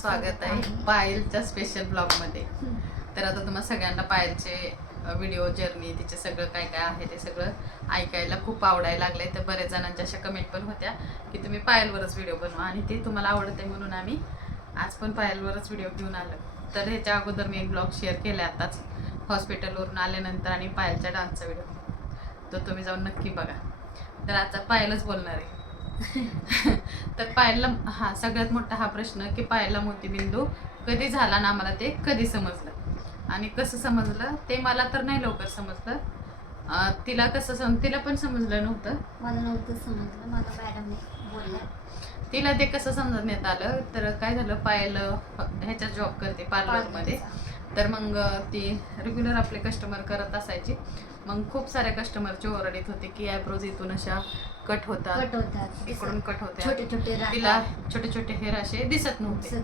स्वागत आहे पायलच्या स्पेशल ब्लॉगमध्ये. तर आता तुम्हाला सगळ्यांना पायलचे व्हिडिओ जर्नी तिचे सगळं काय काय आहे ते सगळं ऐकायला खूप आवडायला लागले. तर बरेच जणांच्या अशा कमेंट पण होत्या की तुम्ही पायलवरच व्हिडिओ बनवा आणि ते तुम्हाला आवडते म्हणून आम्ही आज पण पायलवरच व्हिडिओ घेऊन आलो. तर ह्याच्या अगोदर मी एक ब्लॉग शेअर केला आताच हॉस्पिटलवरून आल्यानंतर आणि पायलच्या डान्सचा व्हिडिओ, तो तुम्ही जाऊन नक्की बघा. तर आता पायलच बोलणार आहे. तर पायलला हा सगळ्यात मोठा हा प्रश्न की पायलला मोतीबिंदू कधी झाला ना, आम्हाला ते कधी समजलं आणि कसं समजलं ते मला तर नाही लवकर समजलं. तिला कसं तिला पण समजलं नव्हतं. मला नव्हतं समजलं, मला मॅडमने बोलल्या. तिला ते कसं समजण्यात आलं तर काय झालं, पायल ह्याच्यात जॉब करते पार्लरमध्ये. तर मग ती रेग्युलर आपले कस्टमर करत असायची. मग खूप साऱ्या कस्टमरचे ओरड येत होते की आयब्रोज इथून अशा कट होतात, इकडून कट होत्या, छोटे छोटे तिला छोटे छोटे हेअर असे दिसत नव्हते.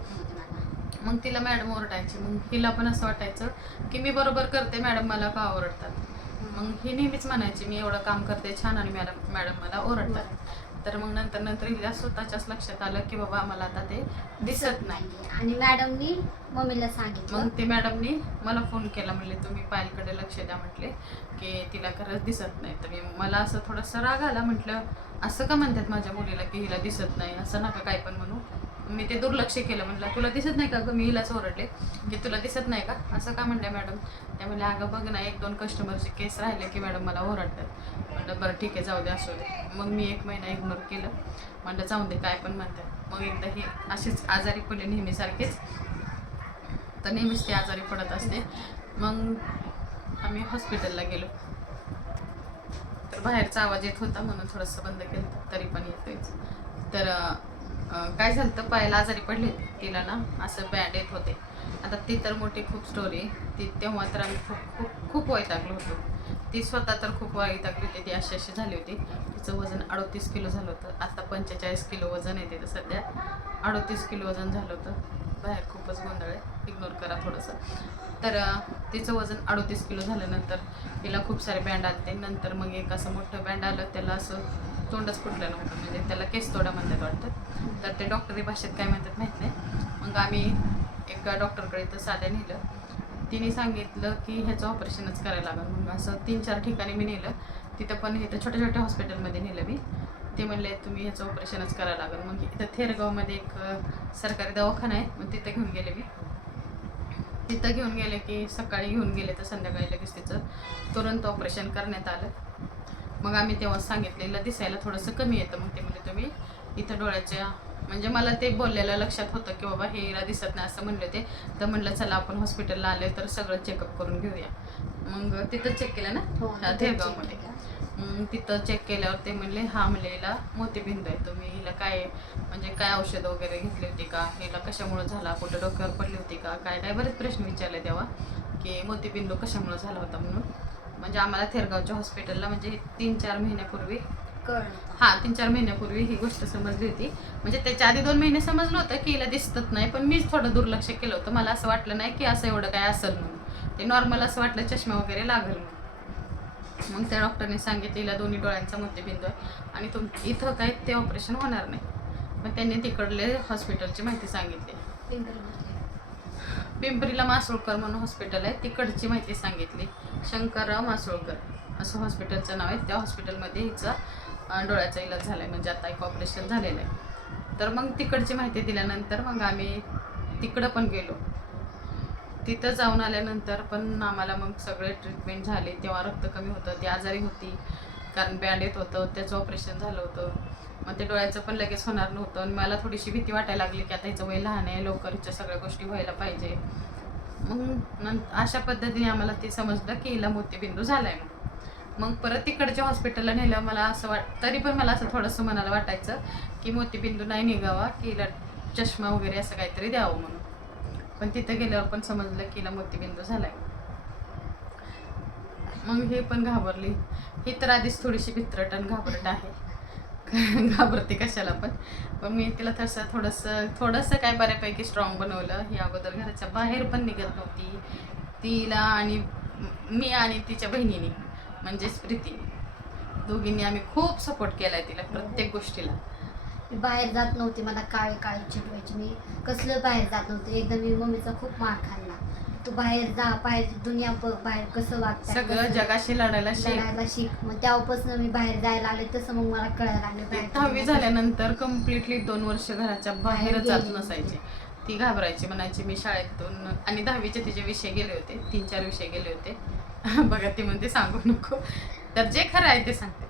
मग तिला मॅडम ओरडायची. मग तिला पण असं वाटायचं की मी बरोबर करते, मॅडम मला का ओरडतात. मग ही नेहमीच म्हणायची मी एवढं काम करते छान आणि मॅडम मला ओरडतात. तर मग नंतर हिला स्वतःच्याच लक्षात आलं की बाबा मला आता ते दिसत नाही. आणि मॅडमनी मम्मीला सांगितलं. मग ते मॅडमनी मला फोन केला, म्हणले तुम्ही पायलकडे लक्ष द्या, म्हटले की तिला खरंच दिसत नाही. तर मला असं थोडंसं राग आला. म्हटलं असं का म्हणतात माझ्या मुलीला की हिला दिसत नाही, असं नका काय पण म्हणू. मी ते दुर्लक्ष केलं. म्हटलं तुला दिसत नाही का गं, मी हिलाच ओरडले की तुला दिसत नाही का, असं का म्हणल्या मॅडम. त्या म्हणल्या अगं बघ ना, 1-2 कस्टमरचे केस राहिले की मॅडम मला ओरडतात. म्हटलं बरं ठीक आहे जाऊ दे असू दे. मग मी 1 महिना इग्नोर केलं. म्हटलं जाऊ दे काय पण म्हणतात. मग एकदा हे असेच आजारी पडले नेहमीसारखेच. तर नेहमीच ते आजारी पडत असते. मग आम्ही हॉस्पिटलला गेलो. तर बाहेरचा आवाज येत होता म्हणून थोडंसं बंद केलं, तरी पण येतोच. तर काय झालं तर पायला आजारी पडली होती. तिला ना असं बँड येत होते. आता ती तर मोठी खूप स्टोरी. ती तेव्हा तर आम्ही खूप खूप खूप वैतागलो होतो. ती स्वतः तर खूप वैतागली होती. ती अशी झाली होती. तिचं वजन 38 किलो झालं होतं. आता 45 किलो वजन येते. तर सध्या 38 किलो वजन झालं होतं. बाहेर खूपच गोंधळ आहे, इग्नोर करा थोडंसं. तर तिचं वजन 38 किलो झाल्यानंतर तिला खूप सारे बँड आले. नंतर मग एक असं मोठं बँड आलं, त्याला असं तोंडच फुटलं नव्हतं, म्हणजे त्याला केसतोडा म्हणतात वाटतं. तर ते डॉक्टरी भाषेत काय म्हणतात माहीत नाही. मग आम्ही एका डॉक्टरकडे तर साध्या नेलं. तिने सांगितलं की ह्याचं ऑपरेशनच करायला लागलं. मग असं 3-4 ठिकाणी मी नेलं. तिथं पण इथं छोट्या छोट्या हॉस्पिटलमध्ये नेलं मी. ते म्हणले तुम्ही ह्याचं ऑपरेशनच करायला लागेल. मग इथं थेरगावमध्ये एक सरकारी दवाखाना आहे. मग तिथं घेऊन गेले मी. तिथं घेऊन गेले की सकाळी घेऊन गेले तर संध्याकाळी लगेच तिचं तुरंत ऑपरेशन करण्यात आलं. मग आम्ही तेव्हाच सांगितलेलं दिसायला थोडंसं कमी येतं. मग ते म्हणजे तुम्ही इथं डोळ्याच्या, म्हणजे मला ते बोललेलं लक्षात होतं की बाबा हे हिला दिसत नाही असं म्हणले ते. तर म्हणलं चला आपण हॉस्पिटलला आले तर सगळं चेकअप करून घेऊया. मग तिथं चेक केलं ना थेरगावमध्ये. तिथं चेक केल्यावर ते म्हणले हा म्हणले हिला मोतीबिंदू आहे. तुम्ही हिला काय म्हणजे काय औषधं वगैरे घेतली होती का, हिला कशामुळे झाला, कुठं डोक्यावर पडली होती का, काय काय बरेच प्रश्न विचारले तेव्हा की मोतीबिंदू कशामुळे झाला होता म्हणून. म्हणजे आम्हाला थेरगावच्या हॉस्पिटलला म्हणजे 3-4 महिन्यापूर्वी हा 3-4 महिन्यापूर्वी ही गोष्ट समजली होती. म्हणजे त्याच्या आधी 2 महिने समजलं होतं की हिला दिसत नाही, पण मीच थोडं दुर्लक्ष केलं होतं. मला असं वाटलं नाही की असं एवढं काय असेल म्हणून. ते नॉर्मल असं वाटलं चष्मा वगैरे लागेल म्हणून. मग त्या डॉक्टरने सांगितलं हिला दोन्ही डोळ्यांचा मोतीबिंदू आहे आणि इथं काय ते ऑपरेशन होणार नाही. मग त्यांनी तिकडले हॉस्पिटलची माहिती सांगितली. पिंपरीला मासोळकर म्हणून हॉस्पिटल आहे, तिकडची माहिती सांगितली. शंकरराव मासोळकर असं हॉस्पिटलचं नाव आहे. त्या हॉस्पिटलमध्ये हिचा डोळ्याचा इलाज झाला आहे, म्हणजे आता एक ऑपरेशन झालेलं आहे. तर मग तिकडची माहिती दिल्यानंतर मग आम्ही तिकडं पण गेलो. तिथं जाऊन आल्यानंतर पण आम्हाला मग सगळे ट्रीटमेंट झाले. तेव्हा रक्त कमी होतं, ती आजारी होती कारण बँड येत होतं, त्याचं ऑपरेशन झालं होतं. मग ते डोळ्याचं पण लगेच होणार नव्हतं. आणि मला थोडीशी भीती वाटायला लागली की आता हिचं वय लहान आहे, लवकर हिच्या सगळ्या गोष्टी व्हायला पाहिजे. मग अशा पद्धतीने आम्हाला ते समजलं की हिला मोतीबिंदू झाला आहे. मग परत तिकडच्या हॉस्पिटलला नेलं. मला असं तरी पण मला असं थोडंसं मनाला वाटायचं की मोतीबिंदू नाही निघावा, की हिला चष्मा वगैरे असं काहीतरी द्यावं म्हणून. पण तिथं गेल्यावर पण समजलं की हिला मोतीबिंदू झाला आहे. मग हे पण घाबरली. ही तर आधीच थोडीशी भित्रट आणि घाबरट आहे, घाबरते कशाला पण मी तिला थोडंसं काय बऱ्यापैकी स्ट्रॉंग बनवलं. ही अगोदर घराच्या बाहेर पण निघत नव्हती. तिला आणि मी आणि तिच्या बहिणीने म्हणजेच प्रीतीने, दोघींनी आम्ही खूप सपोर्ट केला आहे तिला प्रत्येक गोष्टीला. मी बाहेर जात नव्हते, मला काळे काळे चिडवायचे. मी कसलं बाहेर जात नव्हते. एकदा मी मम्मीचा खूप मार खाल्ला. तू बाहेर जा, बाहेर दुनिया बघ, बाहेर कसं वागतात, सगळं जगाशी लढायला लढायला शिक. मग तेव्हापासून मी बाहेर जायला लागले. तसं मग मला कळायला लागलं बाहेर 10वी झाल्यानंतर कम्प्लिटली 2 वर्ष घराच्या बाहेर जात गेली. नसायची. ती घाबरायची, म्हणायची मी शाळेतून. आणि 10वीचे तिचे विषय गेले होते, 3-4 विषय गेले होते. बघा ती म्हणते सांगू नको, तर जे खरं आहे ते सांगते.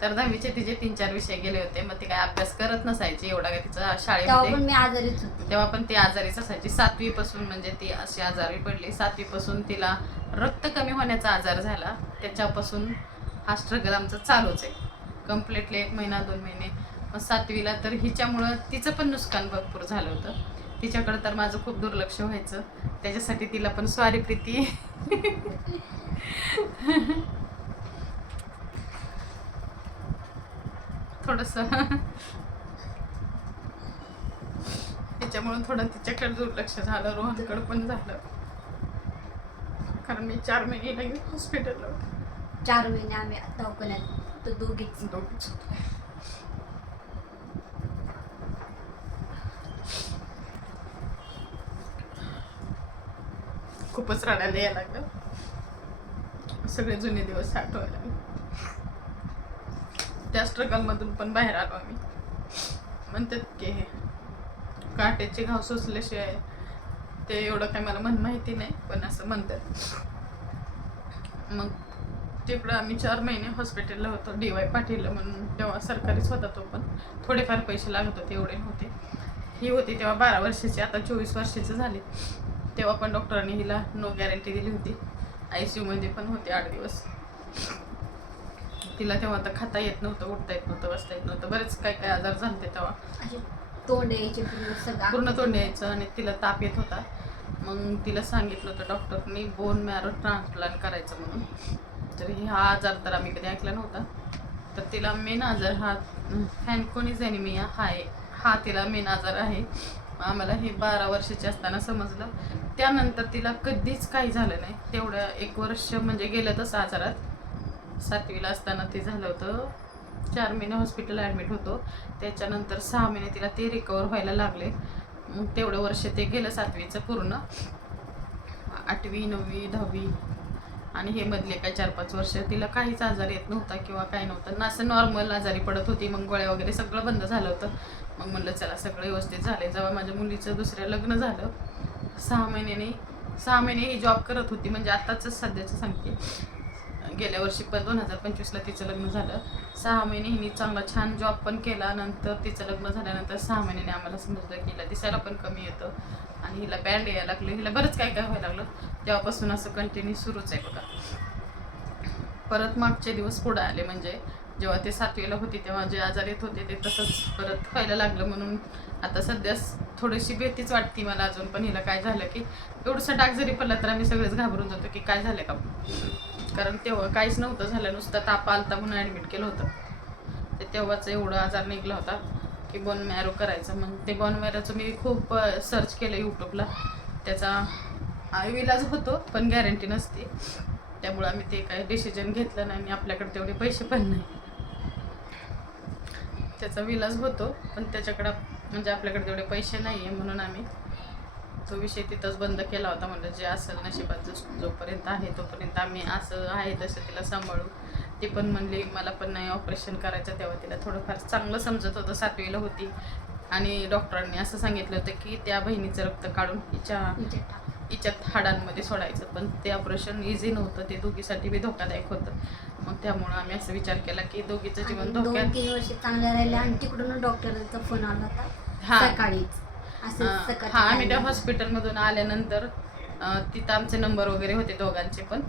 तर 10वीचे तिचे 3-4 विषय गेले होते. मग ती काय अभ्यास करत नसायची एवढा काय तिचा तेव्हा शाळेमध्ये. पण मी आजारीच होते. तेव्हा पण ती आजारीच असायची. 7वी पासून म्हणजे ती अशी आजारी पडली. 7वी पासून तिला रक्त कमी होण्याचा आजार झाला. त्याच्यापासून हा स्ट्रगल आमचा चालूच आहे कम्प्लिटली 1 महिना 2 महिने. मग 7वीला तर हिच्यामुळं तिचं पण नुकसान भरपूर झालं होतं. तिच्याकडं तर माझं खूप दुर्लक्ष व्हायचं. त्याच्यासाठी तिला पण सॉरी प्रीती. थोडंसं त्याच्यामुळे थोडं तिच्याकडे दुर्लक्ष झालं, रोहनकडे पण झालं. कारण मी 4 महिने लगेच हॉस्पिटलला होते. 4 महिने आम्ही दवाखान्यात, तर दोघीच. दोघीच होतो. खूपच रडायला यायला लागलं. सगळे जुने दिवस आठवायला लागले. त्या स्ट्रगलमधून पण बाहेर आलो आम्ही. म्हणतात की काट्याचे घाव सोसल्याशिवाय ते एवढं काही मला माहिती नाही, पण असं म्हणतात. मग तिकडं आम्ही 4 महिने हॉस्पिटलला होतो. DY पाटील म्हणून, तेव्हा सरकारीच होता तो, पण थोडेफार पैसे लागत होते, एवढे नव्हते. ही होती तेव्हा 12 वर्षाची, आता 24 वर्षाची झाली. तेव्हा पण डॉक्टरांनी हिला नो गॅरंटी दिली होती. ICU मध्ये पण होते 8 दिवस. तिला तेव्हा आता खाता येत नव्हतं, उठता येत नव्हतं, बसता येत नव्हतं, बरेच काय काय आजार झाले तेव्हा. असे तोंड यायचे पूर्ण तोंड यायचं आणि तिला ताप येत होता. मग तिला सांगितलं होतं डॉक्टरनी बोन मॅरो ट्रान्सप्लांट करायचं म्हणून. तर हा आजार तर आम्ही कधी ऐकला नव्हता. तर तिला मेन आजार हा फॅनकोनिझॅनिमिया हा तिला मेन आजार आहे. आम्हाला हे 12 वर्षाची असताना समजलं. त्यानंतर तिला कधीच काही झालं नाही. तेवढं 1 वर्ष म्हणजे गेलं तसं आजारात. 7वीला असताना ते झालं होतं. 4 महिने हॉस्पिटल ॲडमिट होतो. त्याच्यानंतर 6 महिने तिला ते रिकवर व्हायला लागले. मग तेवढं वर्ष ते गेलं 7वीचं पूर्ण. 8वी 9वी 10वी आणि हे मधले काय 4-5 वर्ष तिला काहीच आजार येत नव्हता किंवा काही नव्हतं ना, असं नॉर्मल आजारी पडत होती. मग गोळ्या वगैरे सगळं बंद झालं होतं. मग म्हणलं चला सगळं व्यवस्थित झालं. जेव्हा माझ्या मुलीचं दुसरं लग्न झालं 6 महिने ही जॉब करत होती. म्हणजे आत्ताच सध्याचं सांगते, गेल्या वर्षी 2025ला तिचं लग्न झालं. 6 महिने हिने चांगला छान जॉब पण केला. नंतर तिचं लग्न झाल्यानंतर 6 महिन्याने आम्हाला समजलं की हिला दिसायला पण कमी येतं आणि हिला बँड यायला लागलं, हिला बरंच काय काय व्हायला लागलं. तेव्हापासून असं कंटिन्यू सुरूच आहे बघा. परत मागचे दिवस पुढे आले, म्हणजे जेव्हा ते 7वीला होती तेव्हा जे आजार येत होते ते तसंच परत व्हायला लागलं. म्हणून आता सध्या थोडीशी भीतीच वाटते मला अजून पण. हिला काय झालं की एवढंसं डाग जरी पडला तर आम्ही सगळेच घाबरून जातो की काय झालं का. कारण तेव्हा काहीच नव्हतं झालं, नुसता ताप आलता म्हणून ॲडमिट केलं होतं. ते तेव्हाच एवढा आजार निघला होता की बोन मॅरो करायचं. मग ते बोन मॅरोचं मी खूप सर्च केलं यूट्यूबला. त्याचा इलाज होतो पण गॅरंटी नसते. त्यामुळे आम्ही ते काही डिसिजन घेतलं नाही आणि आपल्याकडे तेवढे पैसे पण नाही. त्याचा विलाज होतो पण त्याच्याकडं म्हणजे आपल्याकडे तेवढे पैसे नाही आहे, म्हणून आम्ही तो विषय तिथंच बंद केला होता. म्हणजे जे असेल नशिबात जोपर्यंत आहे तोपर्यंत आम्ही असं आहे तसं तिला सांभाळू. ती पण म्हणली मला पण नाही ऑपरेशन करायचं. तेव्हा तिला थोडंफार चांगलं समजत होतं, 7वीला होती. आणि डॉक्टरांनी असं सांगितलं होतं की त्या बहिणीचं रक्त काढून हिच्यात हाडांमध्ये सोडायचं. पण ते ऑपरेशन इझी नव्हतं, ते दोघीसाठी बी धोकादायक होतं. मग त्यामुळं आम्ही असं विचार केला की दोघीचं जीवन धोक्यात. 2-3 वर्ष चांगल्या राहिले आणि तिकडून डॉक्टरांचा फोन आला होता सकाळीच. हा आम्ही त्या हॉस्पिटलमधून आल्यानंतर तिथं आमचे नंबर वगैरे होते दोघांचे पण.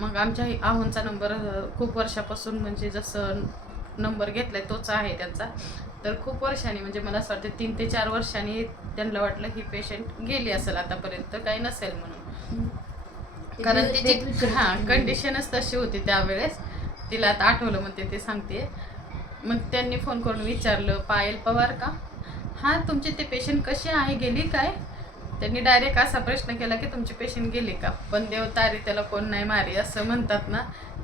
मग आमच्या आहोंचा नंबर खूप वर्षापासून म्हणजे जसं नंबर घेतलाय तोच आहे त्यांचा. तर खूप वर्षांनी म्हणजे मला असं वाटतं 3 ते 4 वर्षांनी त्यांना वाटलं ही पेशंट गेली असेल आतापर्यंत, काही नसेल म्हणून. कारण तिची कंडिशनच तशी होती त्यावेळेस. तिला आता आठवलं म्हणते ते सांगते. मग त्यांनी फोन करून विचारलं पायल पवार का, हां तुमचे ते पेशंट कसे आहे, गेली काय. त्यांनी डायरेक्ट असा प्रश्न केला की तुमची पेशंट गेली का. पण देव तारी त्याला कोण नाही मारी असं म्हणतात ना,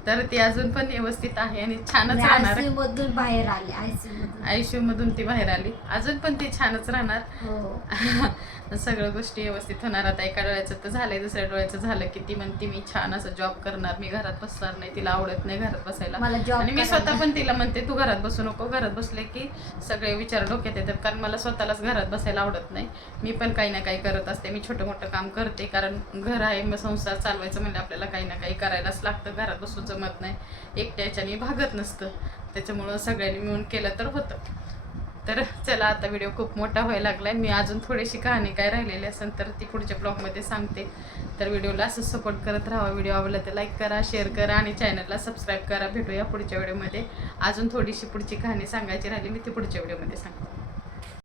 तर ती अजून पण व्यवस्थित आहे आणि छानच राहणार. आयसीयू मधून बाहेर आले, आयसीयू मधून. आयसीयू मधून ती बाहेर आली, अजून पण ती छानच राहणार. हो. सगळ्या गोष्टी व्यवस्थित होणार. आता एका डोळ्याचं तर झालंय, दुसऱ्या डोळ्याचं झालं की ती म्हणते मी छान असं जॉब करणार, मी घरात बसणार नाही, तिला आवडत नाही घरात बसायला. मला जॉब आणि मी स्वतः पण तिला म्हणते तू घरात बसू नको, घरात बसले की सगळे विचार डोक्यात येतात, कारण मला स्वतःलाच घरात बसायला आवडत नाही. मी पण काही ना काही करत असते, मी छोटं मोठं काम करते, कारण घर आहे, मग संसार चालवायचं म्हणजे आपल्याला काही ना काही करायलाच लागतं. घरात बसून जमत नाही, एकट्याच्याने भागत नसतं, त्याच्यामुळं सगळ्यांनी मिळून केलं तर होतं. तर चला, आता व्हिडिओ खूप मोठा व्हायला लागलाय. मी अजून थोडीशी कहाणी काय राहिलेली असेल तर ती पुढच्या ब्लॉगमध्ये सांगते. तर व्हिडिओला असं सपोर्ट करत राहा. व्हिडिओ आवडला तर लाईक करा, शेअर करा आणि चॅनलला सबस्क्राईब करा. भेटूया पुढच्या व्हिडिओमध्ये. अजून थोडीशी पुढची कहाणी सांगायची राहिली, मी ती पुढच्या व्हिडिओमध्ये सांगते.